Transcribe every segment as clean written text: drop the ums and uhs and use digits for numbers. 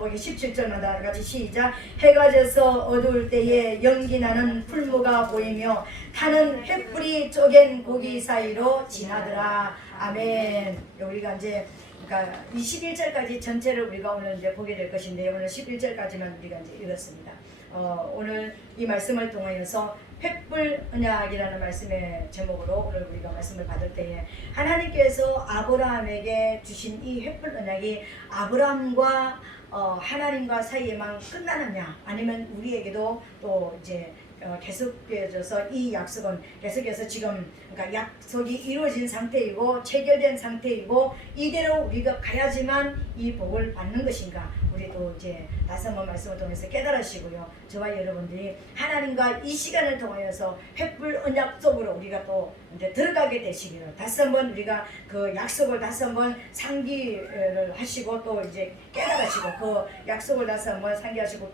야고보기 17절마다 같이 시작. 해가 져서 어두울 때에 연기 나는 풀무가 보이며 타는 횃불이 쪼갠 고기 사이로 지나더라. 아멘. 우리가 이제 그러니까 21절까지 전체를 우리가 오늘 이제 보게 될 것인데 오늘 11절까지만 우리가 이제 읽었습니다. 오늘 이 말씀을 통하여서 횃불 언약이라는 말씀의 제목으로 오늘 우리가 말씀을 받을 때에 하나님께서 아브라함에게 주신 이 횃불 언약이 아브라함과 하나님과 사이에만 끝나느냐 아니면 우리에게도 또 이제 계속해져서 이 약속은 계속해서 지금 그러니까 약속이 이루어진 상태이고 체결된 상태이고 이대로 우리가 가야지만 이 복을 받는 것인가 우리도 이제 다시 한번 말씀을 통해서 깨달으시고요. 저와 여러분들이 하나님과 이 시간을 통하여서 횃불 언약 속으로 우리가 또 이제 들어가게 되시기를 다시 한번 우리가 그 약속을 다시 한번 상기를 하시고 또 이제 깨달으시고 그 약속을 다시 한번 상기하시고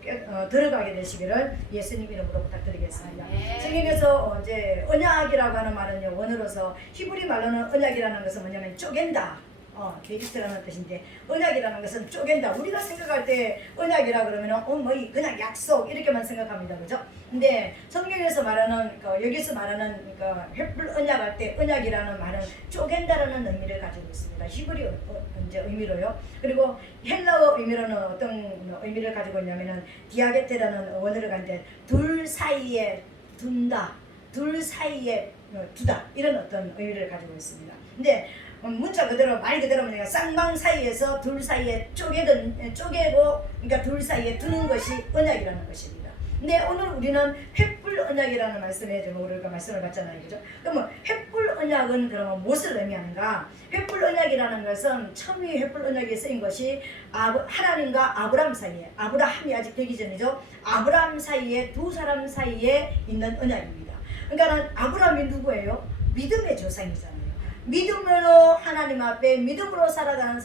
들어가게 되시기를 예수님 이름으로 부탁드리겠습니다. 성경에서 이제 언약이라고 하는 말은요 원어로서 히브리 말로는 언약이라는 것은 뭐냐면 쪼갠다. 계획이라는 뜻인데 언약이라는 것은 쪼갠다. 우리가 생각할 때 언약이라 그러면 뭐 그냥 약속 이렇게만 생각합니다, 그죠? 근데 성경에서 말하는 여기서 말하는 횃불 언약할 때 언약이라는 말은 쪼갠다라는 의미를 가지고 있습니다. 히브리 이제 의미로요. 그리고 헬라어 의미로는 어떤 의미를 가지고 있냐면은 디아게테라는 원어를 가는데 둘 사이에 둔다, 둘 사이에 두다 이런 어떤 의미를 가지고 있습니다. 근데 문자 그대로 말 그대로 뭐냐 쌍방 사이에서 둘 사이에 쪼개고 그러니까 둘 사이에 두는 것이 언약이라는 것입니다. 근데 오늘 우리는 횃불 언약이라는 말씀에 좀 우리가 말씀을 받잖아요, 그죠? 그러면 횃불 언약은 그러면 무엇을 의미하는가? 횃불 언약이라는 것은 처음에 횃불 언약이 쓰인 것이 하나님과 아브라함 사이에 아브라함이 아직 되기 전이죠. 아브라함 사이에 두 사람 사이에 있는 언약입니다. 그러니까 아브라함이 누구예요? 믿음의 조상이잖아요. 믿음으로 하나님 앞에 믿음으로 살아가는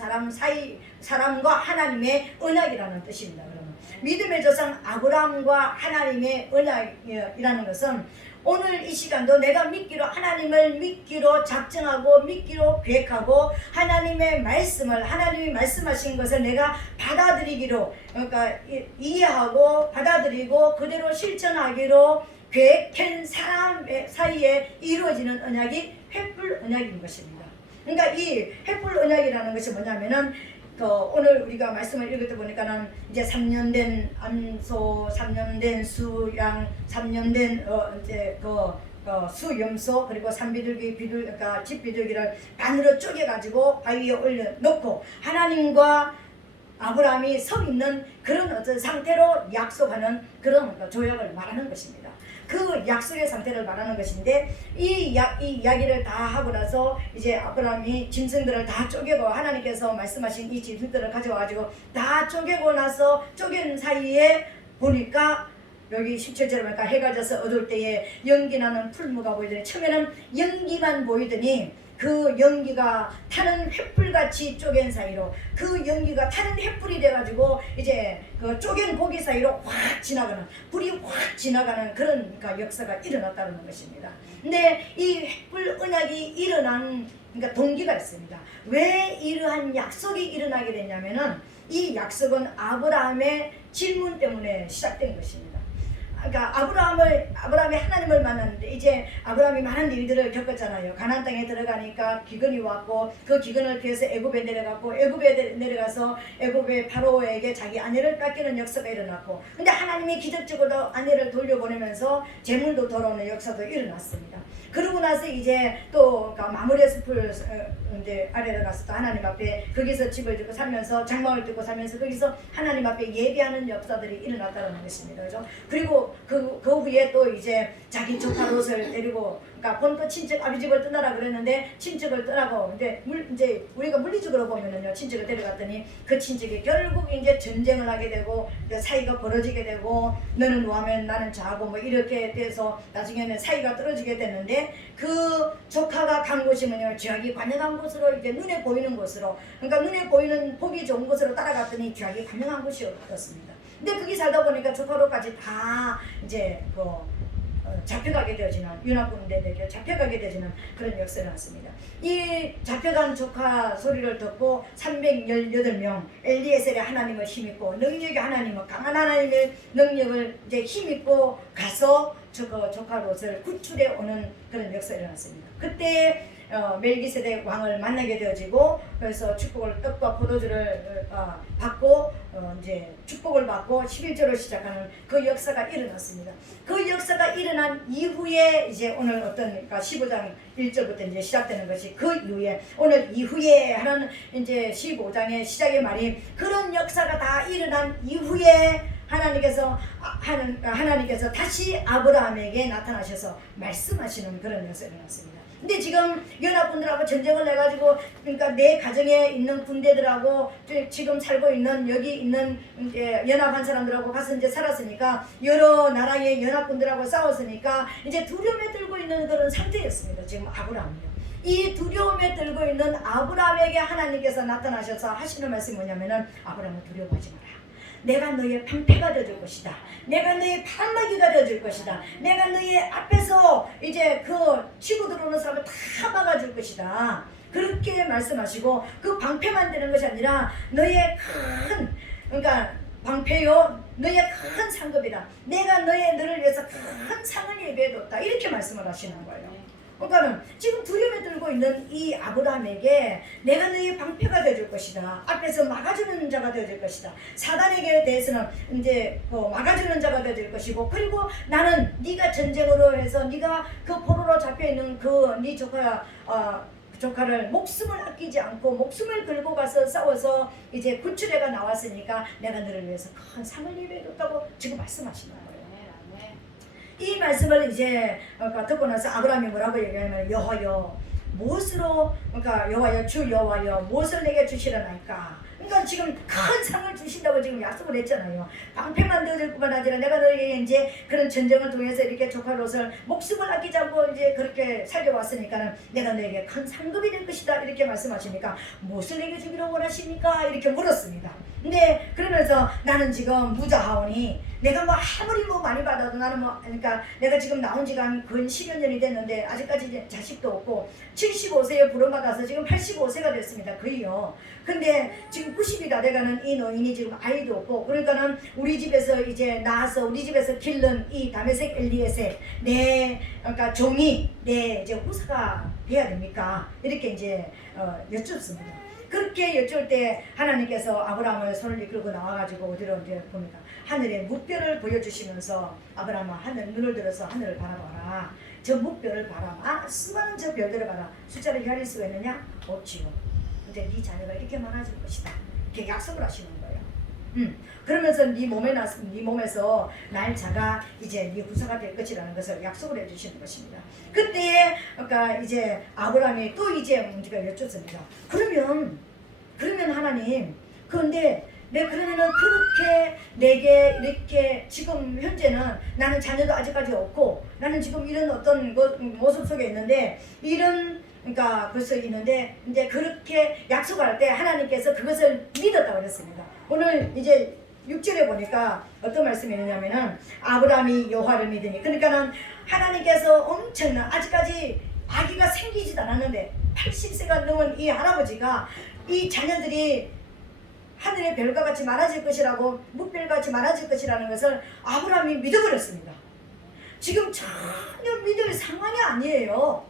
사람과 하나님의 언약이라는 뜻입니다. 그러면 믿음의 조상 아브라함과 하나님의 언약이라는 것은 오늘 이 시간도 내가 믿기로 하나님을 믿기로 작정하고 믿기로 계획하고 하나님의 말씀을 하나님이 말씀하신 것을 내가 받아들이기로 그러니까 이해하고 받아들이고 그대로 실천하기로 계획한 사람 사이에 이루어지는 언약이 횃불 언약인 것입니다. 그러니까 이 횃불 언약이라는 것이 뭐냐면은 오늘 우리가 말씀을 읽을 때 보니까는 이제 3년 된 암소, 3년 된 수양, 3년 된 이제 수염소 그리고 산비둘기 그러니까 집비둘기를 반으로 쪼개가지고 바위에 올려놓고 하나님과 아브라함이 서 있는 그런 어떤 상태로 약속하는 그런 조약을 말하는 것입니다. 그 약속의 상태를 말하는 것인데 이 이야기를 다 하고 나서 이제 아브라함이 짐승들을 다 쪼개고 하나님께서 말씀하신 이 짐승들을 가져와가지고 다 쪼개고 나서 쪼갠 사이에 보니까 여기 17절에 보니까 해가 져서 어두울 때에 연기 나는 풀무가 보이더니 처음에는 연기만 보이더니 그 연기가 타는 횃불같이 쪼갠 사이로 그 연기가 타는 횃불이 돼가지고 이제 그 쪼갠 고기 사이로 확 지나가는 불이 확 지나가는 그런 역사가 일어났다는 것입니다. 근데 이 횃불 언약이 일어난 그러니까 동기가 있습니다. 왜 이러한 약속이 일어나게 됐냐면은 이 약속은 아브라함의 질문 때문에 시작된 것입니다. 그러니까 아브라함이 하나님을 만났는데 이제 아브라함이 많은 일들을 겪었잖아요. 가나안 땅에 들어가니까 기근이 왔고 그 기근을 피해서 애굽에 내려갔고 애굽에 내려가서 애굽의 파로에게 자기 아내를 뺏기는 역사가 일어났고 근데 하나님이 기적적으로 아내를 돌려보내면서 재물도 돌아오는 역사도 일어났습니다. 그러고 나서 이제 또 마므레 숲을 이제 아래로 가서 또 하나님 앞에 거기서 집을 짓고 살면서 장막을 짓고 살면서 거기서 하나님 앞에 예배하는 역사들이 일어났다는 것입니다. 그죠? 그리고 그 후에 또 이제 자기 조카 롯을 데리고 그러니까 본토 친척 아비 집을 떠나라 그랬는데 친척을 떠나고 이제 우리가 물리적으로 보면은요 친척을 데려갔더니 그 친척이 결국 이제 전쟁을 하게 되고 사이가 벌어지게 되고 너는 노하면 나는 좌하고 뭐 이렇게 돼서 나중에는 사이가 떨어지게 됐는데 그 조카가 간 곳이 뭐냐면 죄악이 관영한 곳으로 이제 눈에 보이는 곳으로 그러니까 눈에 보이는 보기 좋은 곳으로 따라갔더니 죄악이 관영한 곳이었습니다. 근데 거기 살다 보니까 조카로까지 다 이제 잡혀가게 되어지는 연합군대에게 잡혀가게 되어지는 그런 역사를 났습니다. 이 잡혀간 조카 소리를 듣고 318명 엘리에셀의 하나님을 힘입고 능력의 하나님을 강한 하나님의 능력을 이제 힘입고 가서 조카 롯을 구출해 오는 그런 역사가 일어났습니다. 그때 멜기세덱 왕을 만나게 되어지고 그래서 축복을 떡과 포도주를 받고 이제 축복을 받고 11절을 시작하는 그 역사가 일어났습니다. 그 역사가 일어난 이후에 이제 오늘 그러니까 15장 1절부터 이제 시작되는 것이 그 이후에 오늘 이후에 하는 이제 15장의 시작의 말이 그런 역사가 다 일어난 이후에 하나님께서 다시 아브라함에게 나타나셔서 말씀하시는 그런 역사가 일어났습니다. 근데 지금 연합군들하고 전쟁을 해가지고 그러니까 내 가정에 있는 군대들하고 지금 살고 있는 여기 있는 연합한 사람들하고 가서 이제 살았으니까 여러 나라의 연합군들하고 싸웠으니까 이제 두려움에 들고 있는 그런 상태였습니다. 지금 아브라함이요. 이 두려움에 들고 있는 아브라함에게 하나님께서 나타나셔서 하시는 말씀이 뭐냐면은 아브라함은 두려워하지 마라. 내가 너의 방패가 되어줄 것이다. 내가 너의 반막이가 되어줄 것이다. 내가 너의 앞에서 이제 그 치고 들어오는 사람을 다 막아줄 것이다. 그렇게 말씀하시고 그 방패만 되는 것이 아니라 너의 그러니까 방패요 너의 큰 상급이다. 내가 너를 위해서 큰 상을 예비해뒀다. 이렇게 말씀을 하시는 거예요. 그러니까는 지금 두려움에 들고 있는 이 아브라함에게 내가 너의 방패가 되어줄 것이다. 앞에서 막아주는 자가 되어줄 것이다. 사단에게 대해서는 이제 막아주는 자가 되어줄 것이고 그리고 나는 네가 전쟁으로 해서 네가 그 포로로 잡혀있는 그 네 조카를 목숨을 아끼지 않고 목숨을 걸고 가서 싸워서 이제 구출해가 나왔으니까 내가 너를 위해서 큰 상을 예비해뒀다고 지금 말씀하시는 거예요. 이 말씀을 이제 듣고 나서 아브라함이 뭐라고 얘기하냐면 여호와여 무엇으로 그러니까 여호와여 주 여호와여 무엇을 내게 주시려나이까. 그러니까 지금 큰 상을 주신다고 지금 약속을 했잖아요. 방패만 되어줄 뿐만 아니라 내가 너에게 이제 그런 전쟁을 통해서 이렇게 조카 롯을 목숨을 아끼지 않고 이제 그렇게 살려왔으니까는 내가 너에게 큰 상급이 될 것이다. 이렇게 말씀하시니까 무엇을 내게 주기로 원하십니까? 이렇게 물었습니다. 근데 그러면서 나는 지금 무자하오니 내가 뭐 아무리 뭐 많이 받아도 나는 뭐 그러니까 내가 지금 나온 지가 한 근 10여 년이 됐는데 아직까지 이제 자식도 없고 75세에 부름받아서 지금 85세가 됐습니다. 거의요. 근데 지금 90이 다 돼가는 이 노인이 지금 아이도 없고 그러니까는 우리 집에서 이제 나와서 우리 집에서 기른 이 다메섹 엘리에셀 그러니까 종이 내 이제 후사가 돼야 됩니까? 이렇게 이제 여쭙습니다. 그렇게 여쭐 때 하나님께서 아브라함을 손을 이끌고 나와가지고 어디로 이제 봅니까? 하늘의 묵별을 보여주시면서 아브라함아 하늘 눈을 들어서 하늘을 바라봐라. 저 묵별을 바라봐. 수많은 저 별들을 봐라. 숫자를 헤아릴 수가 있느냐? 없지요. 근데 네 자녀가 이렇게 많아질 것이다. 이렇게 약속을 하시는 거예요. 그러면서 네 몸에서 날 자가 이제 네 후사가 될 것이라는 것을 약속을 해주시는 것입니다. 그때 그러니까 이제 아브라함이 또 이제 문제가 여쭙습니다. 그러면 하나님, 그런데 그러면은 그렇게 내게 이렇게 지금 현재는 나는 자녀도 아직까지 없고 나는 지금 이런 어떤 모습 속에 있는데 그러니까 벌써 있는데 이제 그렇게 약속할 때 하나님께서 그것을 믿었다고 그랬습니다. 오늘 이제 6절에 보니까 어떤 말씀이 있느냐면은 아브라함이 여호와를 믿으니 그러니까는 하나님께서 엄청난 아직까지 아기가 생기지도 않았는데 80세가 넘은 이 할아버지가 이 자녀들이 하늘의 별과 같이 많아질 것이라고 묵별과 같이 많아질 것이라는 것을 아브라함이 믿어버렸습니다. 지금 전혀 믿을 상황이 아니에요.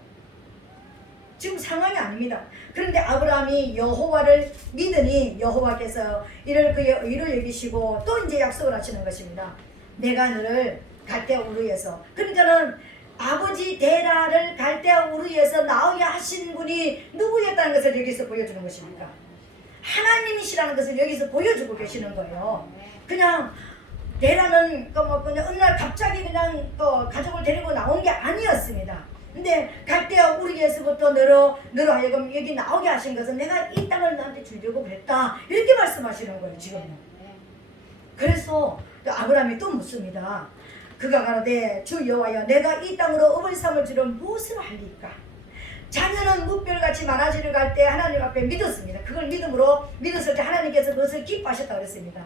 지금 상황이 아닙니다. 그런데 아브라함이 여호와를 믿으니 여호와께서 이를 그의 의로 여기시고 또 이제 약속을 하시는 것입니다. 내가 너를 갈대아 우르에서 그러니까는 아버지 데라를 갈대아 우르에서 나오게 하신 분이 누구였다는 것을 여기서 보여주는 것입니다. 하나님이시라는 것을 여기서 보여주고 계시는 거예요. 그냥 데라는 그냥 어느 날 갑자기 그냥 가족을 데리고 나온 게 아니었습니다. 근데 갈대아 우르에서부터 너로 하여금 여기 나오게 하신 것은 내가 이 땅을 너한테 주려고 그랬다. 이렇게 말씀하시는 거예요. 지금은. 그래서 아브라함이 또 묻습니다. 그가 가로되 주 여호와여 내가 이 땅으로 어버이 삼을 줄은 무엇을 알리까? 자녀는 묵별같이 많아지러 갈 때 하나님 앞에 믿었습니다. 그걸 믿음으로 믿었을 때 하나님께서 그것을 기뻐하셨다고 그랬습니다.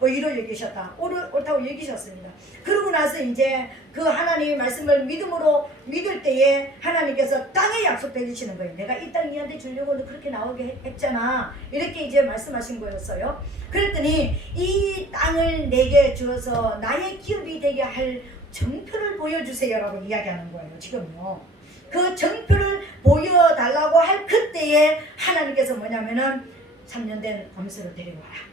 의로 여기셨다. 옳다고 여기셨습니다. 그러고 나서 이제 그 하나님의 말씀을 믿음으로 믿을 때에 하나님께서 땅의 약속도 해주시는 거예요. 내가 이 땅 니한테 주려고 그렇게 나오게 했잖아. 이렇게 이제 말씀하신 거였어요. 그랬더니 이 땅을 내게 주어서 나의 기업이 되게 할 정표를 보여주세요라고 이야기하는 거예요. 지금요. 그 정표를 보여달라고 할 그때에 하나님께서 뭐냐면은 3년 된 암소를 데려와라.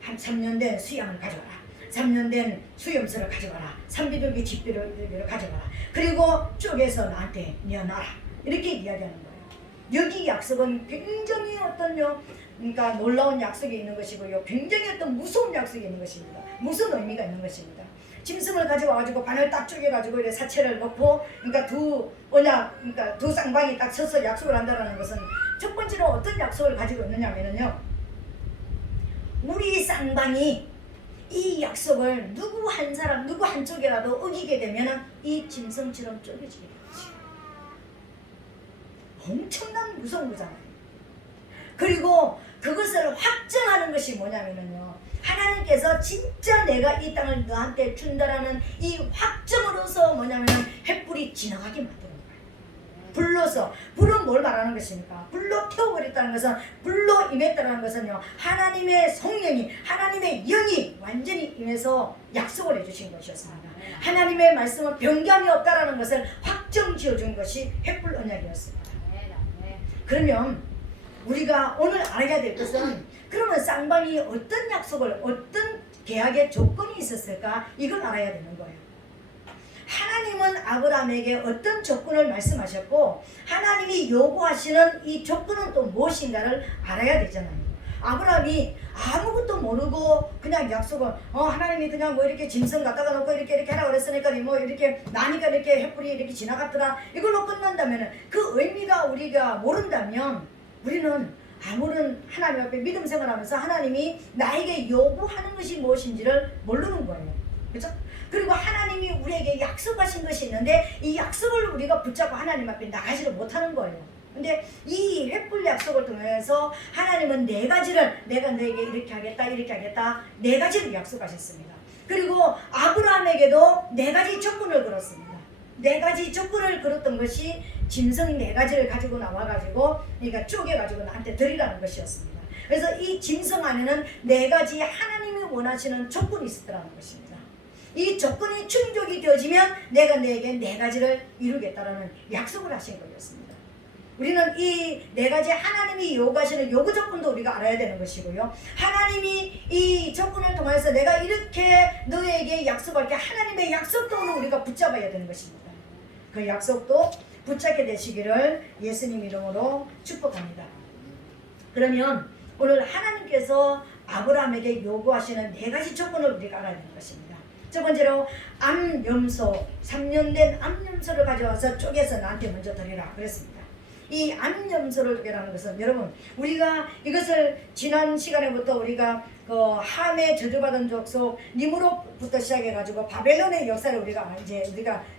한 3년 된 수양을 가져와라. 3년 된 수염소를 가져와라. 산비둘기 집비를 가져와라. 그리고 쪼개서 나한테 내어놔라. 이렇게 이야기하는 거예요. 여기 약속은 굉장히 그러니까 놀라운 약속이 있는 것이고요. 굉장히 무서운 약속이 있는 것입니다. 무슨 의미가 있는 것입니다. 짐승을 가져와가지고 바늘 딱 쪼개가지고 이렇게 사체를 넣고, 그러니까 그러니까 두 쌍방이 딱 서서 약속을 한다는 것은 첫 번째로 어떤 약속을 가지고 있느냐면요. 우리 쌍방이 이 약속을 누구 한쪽이라도 어기게 되면 이 짐승처럼 쪼개지게 되지. 엄청난 무서운 거잖아요. 그리고 그것을 확정하는 것이 뭐냐면요. 하나님께서 진짜 내가 이 땅을 너한테 준다라는 이 확정으로서 뭐냐면 횃불이 지나가게 만드는 거예요. 불은 뭘 말하는 것입니까? 불로 태워버렸다는 것은, 불로 임했다는 것은요, 하나님의 성령이, 하나님의 영이 완전히 임해서 약속을 해주신 것이었습니다. 하나님의 말씀은 변경이 없다라는 것을 확정 지어준 것이 횃불 언약이었습니다. 그러면 우리가 오늘 알아야 될 것은, 그러면 쌍방이 어떤 약속을, 어떤 계약의 조건이 있었을까? 이걸 알아야 되는 거예요. 하나님은 아브라함에게 어떤 조건을 말씀하셨고, 하나님이 요구하시는 이 조건은 또 무엇인가를 알아야 되잖아요. 아브라함이 아무것도 모르고 그냥 약속을 하나님이 그냥 뭐 이렇게 짐승 갖다가 놓고 이렇게 하라고 그랬으니까 뭐 이렇게 나니까 이렇게 횃불이 이렇게 지나갔더라, 이걸로 끝난다면, 그 의미가 우리가 모른다면 우리는 아무런 하나님 앞에 믿음 생활하면서 하나님이 나에게 요구하는 것이 무엇인지를 모르는 거예요. 그렇죠? 그리고 하나님이 우리에게 약속하신 것이 있는데 이 약속을 우리가 붙잡고 하나님 앞에 나가지를 못하는 거예요. 근데 이 횃불 약속을 통해서 하나님은 네 가지를, 내가 너에게 이렇게 하겠다, 이렇게 하겠다, 네 가지를 약속하셨습니다. 그리고 아브라함에게도 네 가지 조건을 걸었습니다. 네 가지 조건을 걸었던 것이 짐승 네 가지를 가지고 나와가지고, 그러니까 쪼개가지고 나한테 드리라는 것이었습니다. 그래서 이 짐승 안에는 네 가지 하나님이 원하시는 조건이 있었다는 것입니다. 이 조건이 충족이 되어지면 내가 너에게 네 가지를 이루겠다라는 약속을 하신 거였습니다. 우리는 이 네 가지 하나님이 요구하시는 요구 조건도 우리가 알아야 되는 것이고요. 하나님이 이 조건을 통해서 내가 이렇게 너에게 약속할게, 하나님의 약속도 우리가 붙잡아야 되는 것입니다. 그 약속도 붙잡게 되시기를 예수님 이름으로 축복합니다. 그러면 오늘 하나님께서 아브라함에게 요구하시는 네 가지 조건을 우리가 알아야 되는 것입니다. 첫 번째로 암염소, 3년 된 암염소를 가져와서 쪼개서 나한테 먼저 드리라 그랬습니다. 이 암염소를 드리라는 것은, 여러분, 우리가 이것을 지난 시간에부터 우리가 그 함에 저주받은 족속 니므롯부터 시작해가지고 바벨론의 역사를 우리가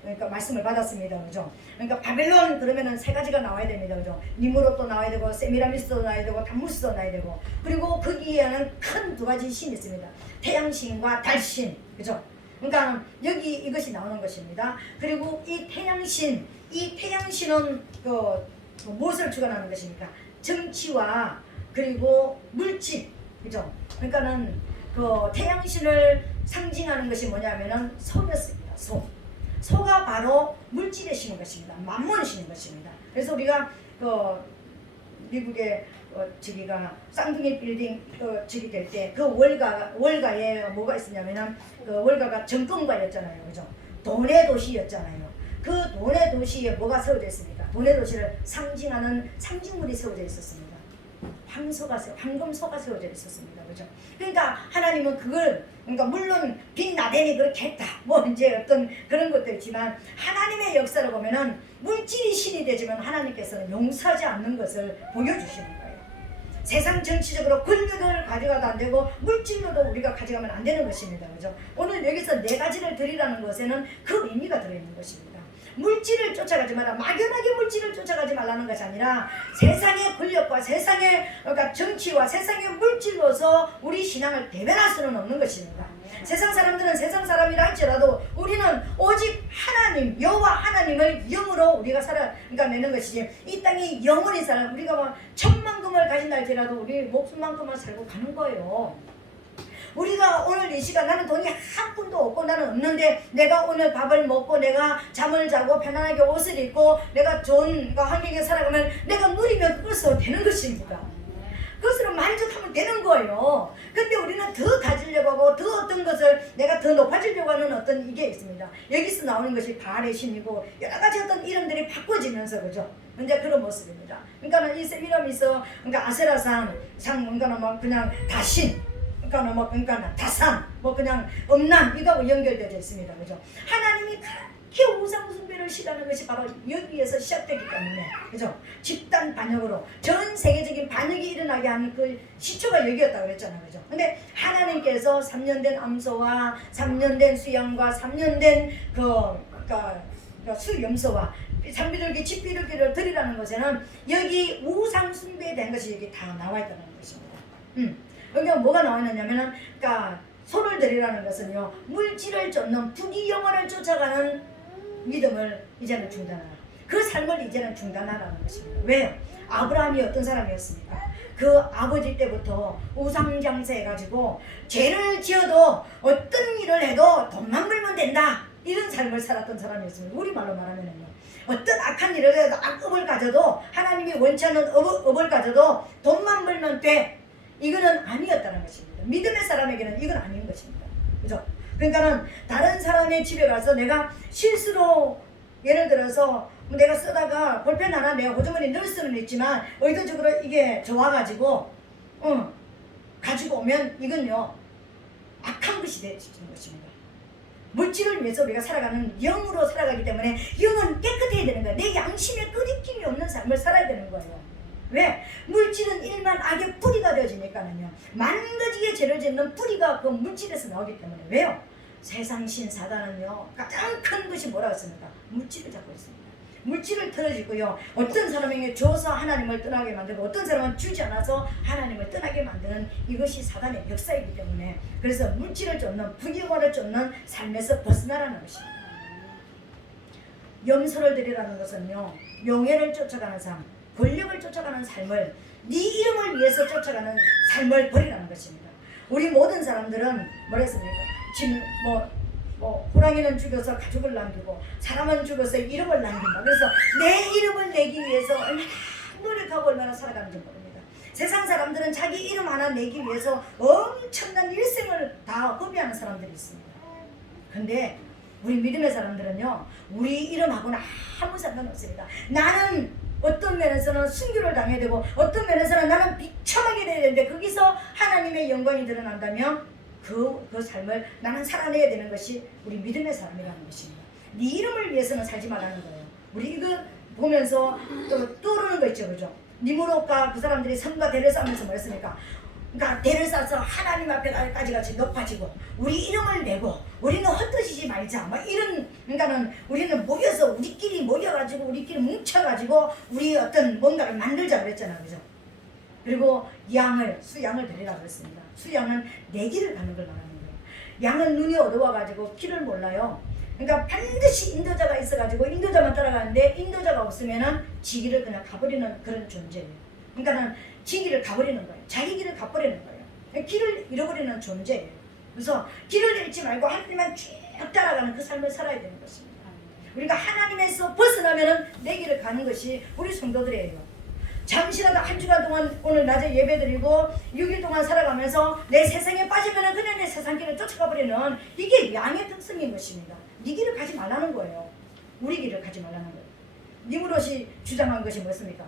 그러니까 말씀을 받았습니다. 그죠? 그러니까 바벨론 그러면은 세 가지가 나와야 됩니다. 그죠? 니므롯도 나와야 되고, 세미라미스도 나와야 되고, 담무스도 나와야 되고, 그리고 거기에는 큰 두 가지 신이 있습니다. 태양신과 달신. 그죠? 그러니까 여기 이것이 나오는 것입니다. 그리고 이 태양신은 무엇을 주관하는 것입니까? 정치와 그리고 물질. 그죠? 그러니까는 그 태양신을 상징하는 것이 뭐냐면은 소였습니다. 소가 바로 물질의 신인 것입니다. 만몬의 신인 것입니다. 그래서 우리가 미국의 저기가 쌍둥이 빌딩 저기 될 때 그 월가에 뭐가 있었냐면은 그 월가가 정권가였잖아요. 그죠? 돈의 도시였잖아요. 그 돈의 도시에 뭐가 세워져 있습니까? 돈의 도시를 상징하는 상징물이 세워져 있었습니다. 황금소가 세워져 있었습니다. 그죠? 그러니까 하나님은 그걸, 그러니까 물론 빛나대니 그렇게 했다, 뭐 이제 어떤 그런 것도 있지만, 하나님의 역사를 보면은 물질이 신이 되지만 하나님께서는 용서하지 않는 것을 보여주시는 거예요. 세상 정치적으로 권력을 가져가도 안 되고 물질로도 우리가 가져가면 안 되는 것입니다. 그죠? 오늘 여기서 네 가지를 드리라는 것에는 그 의미가 들어있는 것입니다. 물질을 쫓아가지 마라. 막연하게 물질을 쫓아가지 말라는 것이 아니라 세상의 권력과 세상의 그러니까 정치와 세상의 물질로서 우리 신앙을 대변할 수는 없는 것입니다. 세상 사람들은 세상 사람이라 할지라도 우리는 오직 하나님 여호와 하나님을 영으로 우리가 그러니까 내는 것이지, 이 땅이 영원히 살아 우리가 뭐 천만금을 가진다 할지라도 우리 목숨만큼만 살고 가는 거예요. 우리가 오늘 이 시간 나는 돈이 한 푼도 없고 나는 없는데 내가 오늘 밥을 먹고 내가 잠을 자고 편안하게 옷을 입고 내가 좋은 환경에 살아가면 내가 누리면 그것으로 되는 것입니다. 그것으로 만족하면 되는 거예요. 근데 우리는 더 가지려고 하고 더 어떤 것을 내가 더 높아지려고 하는 어떤 이게 있습니다. 여기서 나오는 것이 바알의 신이고 여러 가지 어떤 이름들이 바꿔지면서 그죠? 이제 그런 모습입니다. 그러니까 이 이름이 있어. 그러니까 아세라산, 그러니까 뭐 그냥 다신, 그러니까 뭐 그러니까 다산, 뭐 그냥 음란 이거하고 연결되어 있습니다. 그죠? 하나님이 그렇게 우상 숭배를 시도하는 것이 바로 여기에서 시작되기 때문에 그죠? 집단 반역으로 전 세계적인 반역이 일어나게 하는 그 시초가 여기였다고 그랬잖아요. 그죠? 근데 하나님께서 3년 된 암소와 3년 된 수양과 3년 된 그러니까 수염소와 산비둘기, 집비둘기를 드리라는 것에는 여기 우상 숭배에 대한 것이 여기 다 나와 있다는 것입니다. 그러니까 뭐가 나와 있느냐면은 그러니까 소를 드리라는 것은요, 물질을 쫓는 부귀영화를 쫓아가는 믿음을 이제는 중단하라. 그 삶을 이제는 중단하라는 것입니다. 왜요? 아브라함이 어떤 사람이었습니까? 그 아버지 때부터 우상장사 해가지고 죄를 지어도 어떤 일을 해도 돈만 벌면 된다, 이런 삶을 살았던 사람이었습니다. 우리말로 말하면은요, 어떤 악한 일을 해도 악업을 가져도 하나님이 원치 않는 업을 가져도 돈만 벌면 돼, 이거는 아니었다는 것입니다. 믿음의 사람에게는 이건 아닌 것입니다. 그죠? 그러니까는 다른 사람의 집에 가서 내가 실수로 예를 들어서 내가 쓰다가 볼펜 하나 내가 호주머니 넣을 수는 있지만 의도적으로 이게 좋아가지고 가지고 오면 이건요 악한 것이 되는 것입니다. 물질을 위해서 우리가 살아가는 영으로 살아가기 때문에 영은 깨끗해야 되는 거예요. 내 양심에 끄리낌이 없는 삶을 살아야 되는 거예요. 왜? 물질은 일만 악의 뿌리가 되어지니까는요, 만가지의 죄를 짓는 뿌리가 그 물질에서 나오기 때문에. 왜요? 세상 신 사단은요 가장 큰 것이 뭐라고 했습니까? 물질을 잡고 있습니다. 물질을 틀어지고요, 어떤 사람에게 줘서 하나님을 떠나게 만들고 어떤 사람은 주지 않아서 하나님을 떠나게 만드는 이것이 사단의 역사이기 때문에, 그래서 물질을 쫓는 부귀영화를 쫓는 삶에서 벗어나라는 것입니다. 염소를 드리라는 것은요, 명예를 쫓아가는 삶, 권력을 쫓아가는 삶을, 네 이름을 위해서 쫓아가는 삶을 버리라는 것입니다. 우리 모든 사람들은 뭐랬습니까? 지금 호랑이는 죽여서 가족을 남기고 사람은 죽여서 이름을 남긴다. 그래서 내 이름을 내기 위해서 얼마나 노력하고 얼마나 살아가는지 모릅니다. 세상 사람들은 자기 이름 하나 내기 위해서 엄청난 일생을 다 허비하는 사람들이 있습니다. 근데 우리 믿음의 사람들은요, 우리 이름하고는 아무 상관없습니다. 나는 어떤 면에서는 순교를 당해야 되고 어떤 면에서는 나는 비참하게 돼야 되는데 거기서 하나님의 영광이 드러난다면 그 삶을 나는 살아내야 되는 것이 우리 믿음의 사람이라는 것입니다. 네 이름을 위해서는 살지 말라는 거예요. 우리 이거 보면서 또 떠오르는 거 있죠, 그죠? 니무롯과 그 사람들이 성과 대를 쌓으면서 뭐였습니까? 그러니까 대를 쌓아서 하나님 앞에까지 같이 높아지고 우리 이름을 내고 우리는 헛되시지 말자, 막 이런. 그러니까는 우리는 모여서 우리끼리 모여가지고 우리끼리 뭉쳐가지고 우리 어떤 뭔가를 만들자 그랬잖아요, 그죠? 그리고 수양을 드리라고 했습니다. 수양은 내 길을 가는 걸 말하는 거예요. 양은 눈이 어두워가지고 길을 몰라요. 그러니까 반드시 인도자가 있어가지고 인도자만 따라가는데 인도자가 없으면은 지 길을 그냥 가버리는 그런 존재예요. 그러니까는 지 길을 가버리는 거예요. 자기 길을 가버리는 거예요. 길을 잃어버리는 존재예요. 그래서 길을 잃지 말고 하나님만 쭉 따라가는 그 삶을 살아야 되는 것입니다. 우리가 하나님에서 벗어나면은 내 길을 가는 것이 우리 성도들이에요. 잠시라도 한 주간 동안 오늘 낮에 예배드리고 6일 동안 살아가면서 내 세상에 빠지면은 그냥 내 세상 길을 쫓아가 버리는 이게 양의 특성인 것입니다. 네 길을 가지 말라는 거예요. 우리 길을 가지 말라는 거예요. 니무롯이 주장한 것이 뭐였습니까?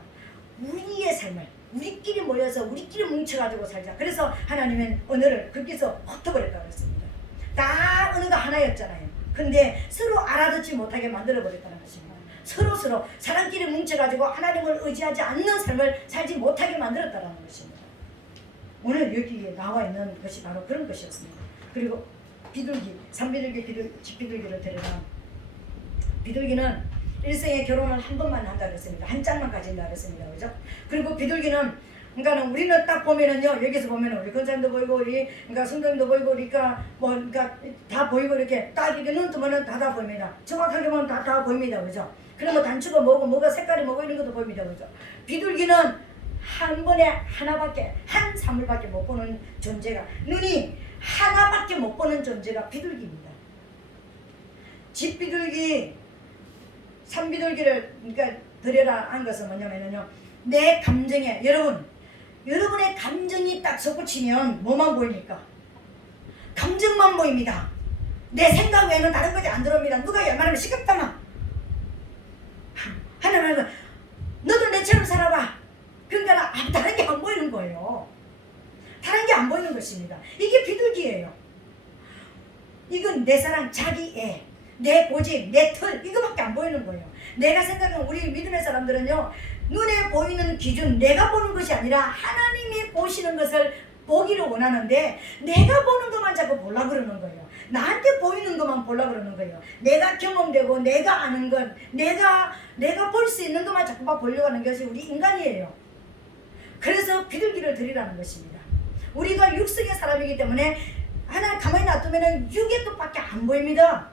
우리의 삶을 우리끼리 모여서 우리끼리 뭉쳐가지고 살자. 그래서 하나님은 언어를 거기서 헛어버렸다고 했습니다. 다 언어가 하나였잖아요. 근데 서로 알아듣지 못하게 만들어버렸다는 것입니다. 서로 사람끼리 뭉쳐가지고 하나님을 의지하지 않는 삶을 살지 못하게 만들었다는 것입니다. 오늘 여기에 나와 있는 것이 바로 그런 것이었습니다. 그리고 비둘기, 산비둘기, 집비둘기를 데려라. 비둘기는 일생에 결혼을 한 번만 한다 그랬습니다. 한 짝만 가진다 그랬습니다. 그죠? 그리고 비둘기는 그러니까 우리는 딱 보면은요, 여기서 보면은 우리 권사님도 보이고 우리 그러니까 성도님도 보이고 그러니까 뭐 그러니까 다 보이고 이렇게 딱 이렇게 눈 뜨면은 다 보입니다. 정확하게 보면 다 보입니다. 그죠? 그리고 뭐 단추가 뭐고 뭐가 색깔이 뭐고 이런 것도 보입니다. 그죠? 비둘기는 한 번에 하나밖에 한 사물밖에 못 보는 존재가, 눈이 하나밖에 못 보는 존재가 비둘기입니다. 집비둘기, 산비둘기를 그러니까 들여라 한 것은 뭐냐면요, 내 감정에 여러분의 감정이 딱 솟구치면 뭐만 보입니까? 감정만 보입니다. 내 생각 외에는 다른 것이 안 들어옵니다. 누가 말하면 시끄럽다마 하나님 너도 내처럼 살아봐. 그러니까 다른 게 안 보이는 거예요. 다른 게 안 보이는 것입니다. 이게 비둘기예요. 이건 내 사랑, 자기 애, 내 고집, 내 틀, 이거밖에 안 보이는 거예요. 내가 생각하는 우리 믿음의 사람들은요, 눈에 보이는 기준, 내가 보는 것이 아니라 하나님이 보시는 것을 보기를 원하는데, 내가 보는 것만 자꾸 보려고 그러는 거예요. 나한테 보이는 것만 보려고 그러는 거예요. 내가 경험되고 내가 아는 것, 내가 볼 수 있는 것만 자꾸만 보려고 하는 것이 우리 인간이에요. 그래서 비둘기를 드리라는 것입니다. 우리가 육성의 사람이기 때문에 하나님 가만히 놔두면 육의 뜻밖에 안 보입니다.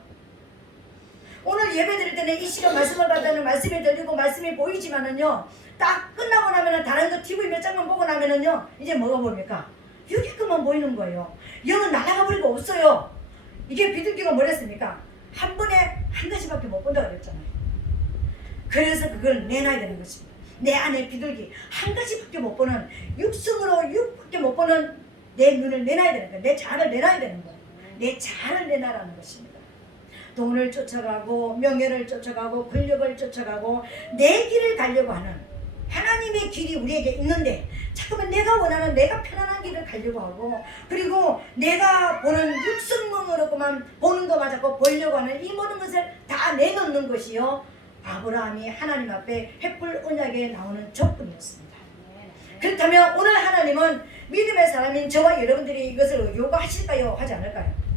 오늘 예배 드릴 때는 이 시간 말씀을 받다는 말씀이 들리고 말씀이 보이지만은요, 딱 끝나고 나면은 다른 거 TV 몇 장만 보고 나면은요, 이제 뭐가 보입니까? 육의 것만 보이는 거예요. 영은 날아가 버리고 없어요. 이게 비둘기가 뭐랬습니까? 한 번에 한 가지밖에 못 본다고 그랬잖아요. 그래서 그걸 내놔야 되는 것입니다. 내 안에 비둘기 한 가지밖에 못 보는, 육성으로 육밖에 못 보는 내 눈을 내놔야 되는 거예요. 내 자아를 내놔야 되는 거예요. 내 자아를 내놔라는 것입니다. 돈을 쫓아가고 명예를 쫓아가고 권력을 쫓아가고 내 길을 가려고 하는 하나님의 길이 우리에게 있는데, 자꾸만 내가 원하는 내가 편안한 길을 가려고 하고, 그리고 내가 보는 육성문으로만 보는 것만 자꾸 보려고 하는 이 모든 것을 다 내놓는 것이요, 아브라함이 하나님 앞에 횃불 언약에 나오는 조건이었습니다. 그렇다면 오늘 하나님은 믿음의 사람인 저와 여러분들이 이것을 요구하실까요? 하지 않을까요?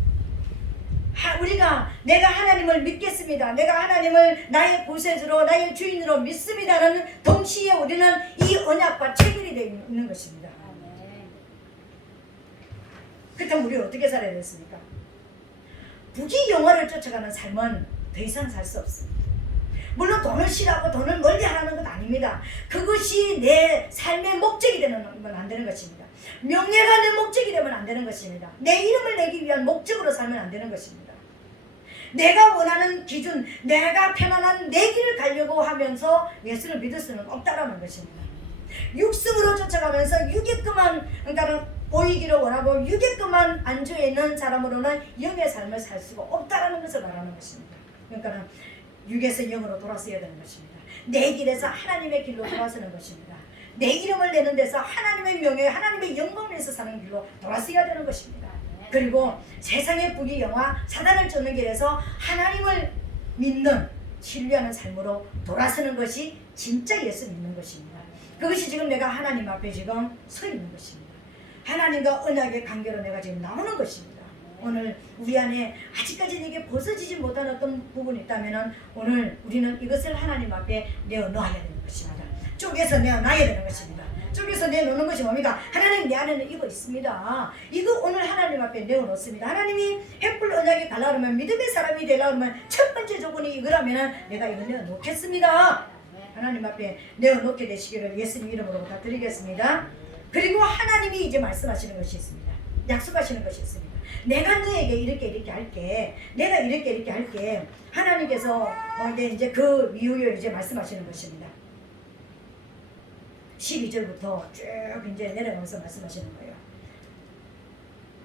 우리가 내가 하나님을 믿겠습니다, 내가 하나님을 나의 구세주로 나의 주인으로 믿습니다라는 동시에 우리는 이 언약과 체결이 되어 있는 것입니다. 그렇다면 우리 어떻게 살아야 됐습니까? 부귀영화를 쫓아가는 삶은 더 이상 살 수 없습니다. 물론 돈을 싫어하고 돈을 멀리하라는 건 아닙니다. 그것이 내 삶의 목적이 되는 건 안 되는 것입니다. 명예가 내 목적이 되면 안 되는 것입니다. 내 이름을 내기 위한 목적으로 살면 안 되는 것입니다. 내가 원하는 기준, 내가 편안한 내 길을 가려고 하면서 예수를 믿을 수는 없다라는 것입니다. 육성으로 쫓아가면서 육의 것만 그러니까 보이기를 원하고 육의 것만 안주해 있는 사람으로는 영의 삶을 살 수가 없다라는 것을 말하는 것입니다. 그러니까 육에서 영으로 돌아서야 되는 것입니다. 내 길에서 하나님의 길로 돌아서는 것입니다. 내 이름을 내는 데서 하나님의 명예, 하나님의 영광을 위해서 사는 길로 돌아서야 되는 것입니다. 그리고 세상의 부귀영화, 사단을 쫓는 길에서 하나님을 믿는, 신뢰하는 삶으로 돌아서는 것이 진짜 예수 믿는 것입니다. 그것이 지금 내가 하나님 앞에 지금 서 있는 것입니다. 하나님과 언약의 관계로 내가 지금 나오는 것입니다. 오늘 우리 안에 아직까지 내게 벗어지지 못한 어떤 부분이 있다면 오늘 우리는 이것을 하나님 앞에 내어놓아야 되는 것입니다. 쪼개서 내어놔야 되는 것입니다. 쪼개서 내놓는 것이 뭡니까? 하나님 내 안에는 이거 있습니다. 이거 오늘 하나님 앞에 내어놓습니다. 하나님이 횃불 언약에 가려고 하면, 믿음의 사람이 되려고 하면 첫 번째 조건이 이거라면 내가 이거 내어놓겠습니다. 하나님 앞에 내어놓게 되시기를 예수님 이름으로 부탁드리겠습니다. 그리고 하나님이 이제 말씀하시는 것이 있습니다. 약속하시는 것이 있습니다. 내가 너에게 이렇게 할게. 내가 이렇게 할게. 하나님께서 이제 그 이후에 이제 말씀하시는 것입니다. 12절부터 쭉 이제 내려가면서 말씀하시는 거예요.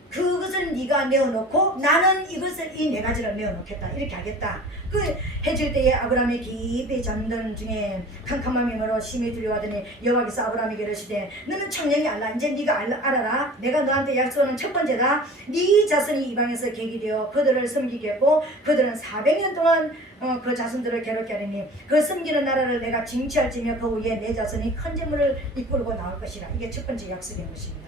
그것을 네가 내어놓고 나는 이것을 이 네 가지를 내어놓겠다. 이렇게 하겠다. 그 해질 때에 아브라함이 깊이 잠든 중에 캄캄한 힘으로 심히 두려워하더니 여호와께서 아브라함에게 이르시되 너는 청년이 알라. 이제 네가 알아라. 내가 너한테 약속하는 첫 번째다. 네 자손이 이방에서 객이 되어 그들을 섬기겠고 그들은 400년 동안 그 자손들을 괴롭게 하리니 그 섬기는 나라를 내가 징치할지며 그 후에 내 자손이 큰 재물을 이끌고 나올 것이라. 이게 첫 번째 약속인 것입니다.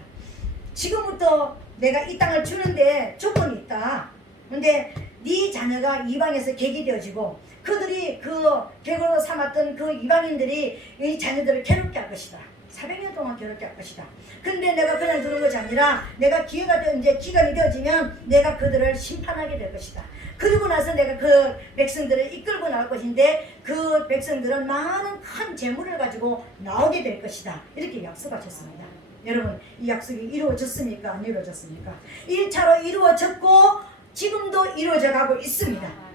지금부터 내가 이 땅을 주는데 조건이 있다. 근데 네 자녀가 이방에서 객이 되어지고 그들이 그 객으로 삼았던 그 이방인들이 이 자녀들을 괴롭게 할 것이다. 400년 동안 괴롭게 할 것이다. 근데 내가 그냥 두는 것이 아니라 내가 기회가 이제 기간이 되어지면 내가 그들을 심판하게 될 것이다. 그리고 나서 내가 그 백성들을 이끌고 나올 것인데 그 백성들은 많은 큰 재물을 가지고 나오게 될 것이다. 이렇게 약속하셨습니다. 여러분, 이 약속이 이루어졌습니까? 안 이루어졌습니까? 1차로 이루어졌고 지금도 이루어져 가고 있습니다.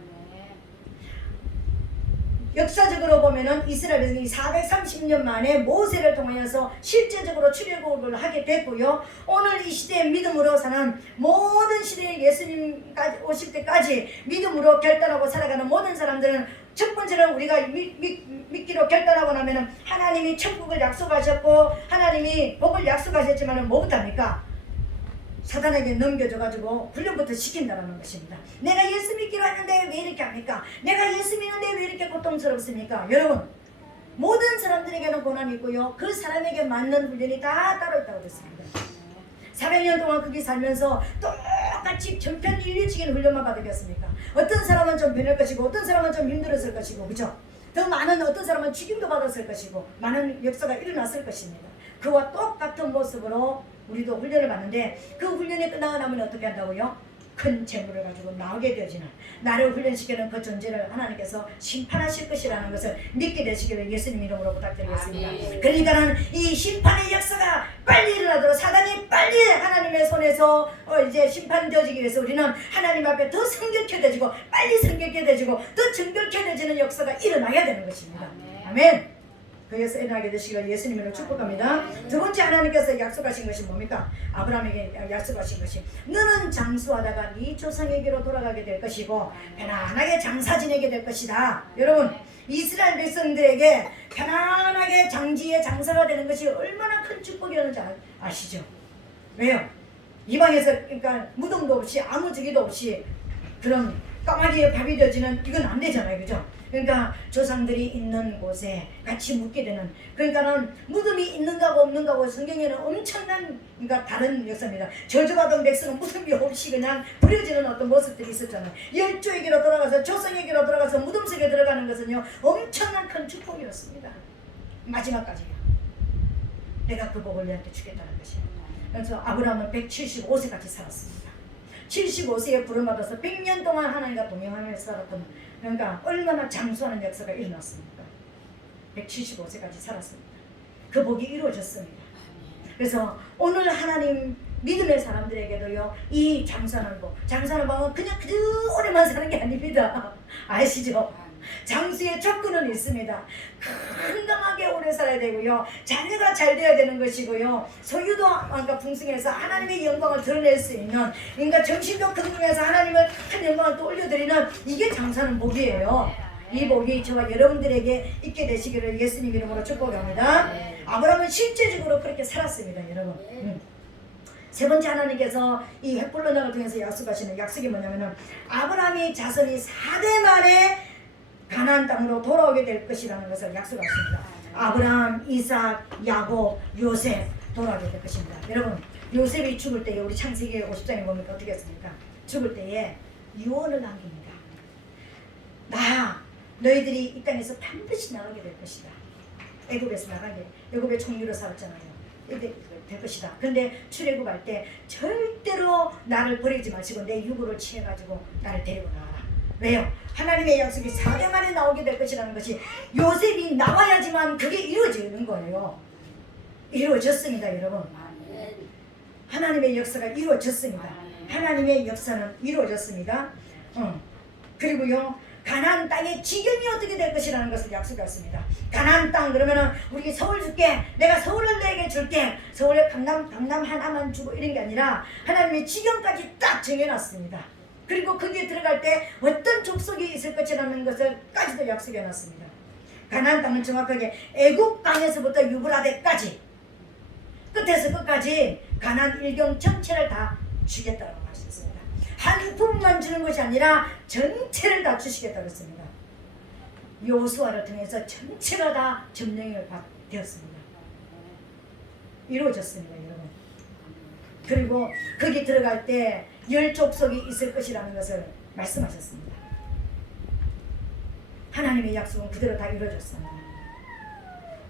역사적으로 보면은 이스라엘 백성이 430년 만에 모세를 통하여서 실제적으로 출애굽을 하게 됐고요. 오늘 이 시대의 믿음으로 사는 모든 시대의 예수님까지 오실 때까지 믿음으로 결단하고 살아가는 모든 사람들은 첫 번째는 우리가 믿기로 결단하고 나면은 하나님이 천국을 약속하셨고 하나님이 복을 약속하셨지만은 뭐부터 합니까? 사단에게 넘겨줘가지고 훈련부터 시킨다는 것입니다. 내가 예수 믿기로 하는데 왜 이렇게 합니까? 내가 예수 믿는데 왜 이렇게 고통스럽습니까? 여러분, 모든 사람들에게는 고난이 있고요. 그 사람에게 맞는 훈련이 다 따로 있다고 그랬습니다. 400년 동안 거기 살면서 똑같이 전편일률적인 훈련만 받았겠습니까? 어떤 사람은 좀 변할 것이고 어떤 사람은 좀 힘들었을 것이고, 그죠? 더 많은 어떤 사람은 죽임도 받았을 것이고 많은 역사가 일어났을 것입니다. 그와 똑같은 모습으로 우리도 훈련을 받는데 그 훈련이 끝나고 나면 어떻게 한다고요? 큰 재물을 가지고 나오게 되어지는 나를 훈련시키는 그 존재를 하나님께서 심판하실 것이라는 것을 믿게 되시기를 예수님 이름으로 부탁드리겠습니다. 아멘. 그러니까는 이 심판의 역사가 빨리 일어나도록 사단이 빨리 하나님의 손에서 이제 심판되어지기 위해서 우리는 하나님 앞에 더 성결케 되지고 빨리 성결케 되지고 더 정결케 되지는 역사가 일어나야 되는 것입니다. 아멘. 그래서 일어나게 되시기를 예수님으로 축복합니다. 두 번째, 하나님께서 약속하신 것이 뭡니까? 아브라함에게 약속하신 것이 너는 장수하다가 네 조상에게로 돌아가게 될 것이고 편안하게 장사 지내게 될 것이다. 여러분, 이스라엘 백성들에게 편안하게 장지에 장사가 되는 것이 얼마나 큰 축복이었는지 아시죠? 왜요? 이방에서 그러니까 무덤도 없이 아무 저기도 없이 그런 까마귀에 밥이 되어지는 이건 안 되잖아요, 그죠? 그러니까 조상들이 있는 곳에 같이 묻게 되는, 그러니까는 무덤이 있는가고 없는가고 성경에는 엄청난 그러니까 다른 역사입니다. 저주받은 백성은 무덤이 없이 그냥 버려지는 어떤 모습들이 있었잖아요. 열조에게로 돌아가서 조상에게로 돌아가서 무덤 속에 들어가는 것은요 엄청난 큰 축복이었습니다. 마지막까지요. 내가 그 복을 너한테 주겠다는 것이에요. 그래서 아브라함은 175세까지 살았습니다. 75세에 부름받아서 100년 동안 하나님과 동행하면서 살았던, 그러니까 얼마나 장수하는 역사가 일어났습니까? 175세까지 살았습니다. 그 복이 이루어졌습니다. 그래서 오늘 하나님 믿음의 사람들에게도요 이 장수하는 복, 장수하는 복은 그냥 오래만 사는 게 아닙니다. 아시죠? 장수의 조건은 있습니다. 건강하게 오래 살아야 되고요. 자녀가 잘 돼야 되는 것이고요. 소유도 그러니까 풍성해서 하나님의 영광을 드러낼 수 있는, 그러니까 정신도 건강해서 하나님을 큰 영광을 또 올려드리는 이게 장사는 복이에요. 이 복이 저와 여러분들에게 있게 되시기를 예수님 이름으로 축복합니다. 아브라함은 실제적으로 그렇게 살았습니다, 여러분. 세 번째, 하나님께서 이 헷불러나를 통해서 약속하시는 약속이 뭐냐면은 아브라함의 자손이 4대 만에 가나안 땅으로 돌아오게 될 것이라는 것을 약속하십니다. 아브라함, 이삭, 야곱, 요셉 돌아오게 될 것입니다. 여러분, 요셉이 죽을 때에 우리 창세기 50장에 보면 어떻게 했습니까? 죽을 때에 유언을 남깁니다. 너희들이 이 땅에서 반드시 나가게 될 것이다. 애굽에서 나가게, 애굽의 총리로 살았잖아요. 이렇게 될 것이다. 근데 출애굽할 때 절대로 나를 버리지 마시고 내 유고를 취해가지고 나를 데리고 나와라. 왜요? 하나님의 약속이 4대 만에 나오게 될 것이라는 것이 요셉이 나와야지만 그게 이루어지는 거예요. 이루어졌습니다, 여러분. 하나님의 역사가 이루어졌습니다. 하나님의 역사는 이루어졌습니다. 그리고요, 가나안 땅의 지경이 어떻게 될 것이라는 것을 약속했습니다. 가나안 땅 그러면은 우리 서울 줄게, 내가 서울을 너에게 줄게, 서울에 강남 하나만 주고 이런 게 아니라 하나님의 지경까지 딱 정해놨습니다. 그리고 거기에 들어갈 때 어떤 족속이 있을 것이라는 것을까지도 약속해놨습니다. 가나안 땅은 정확하게 애굽 땅에서부터 유브라데까지 끝에서 끝까지 가나안 일경 전체를 다 주겠다고 하셨습니다. 한 분만 주는 것이 아니라 전체를 다 주시겠다고 했습니다. 요수아를 통해서 전체가 다 점령이 되었습니다. 이루어졌습니다, 여러분. 그리고 거기 들어갈 때 10족속이 있을 것이라는 것을 말씀하셨습니다. 하나님의 약속은 그대로 다 이루어졌습니다.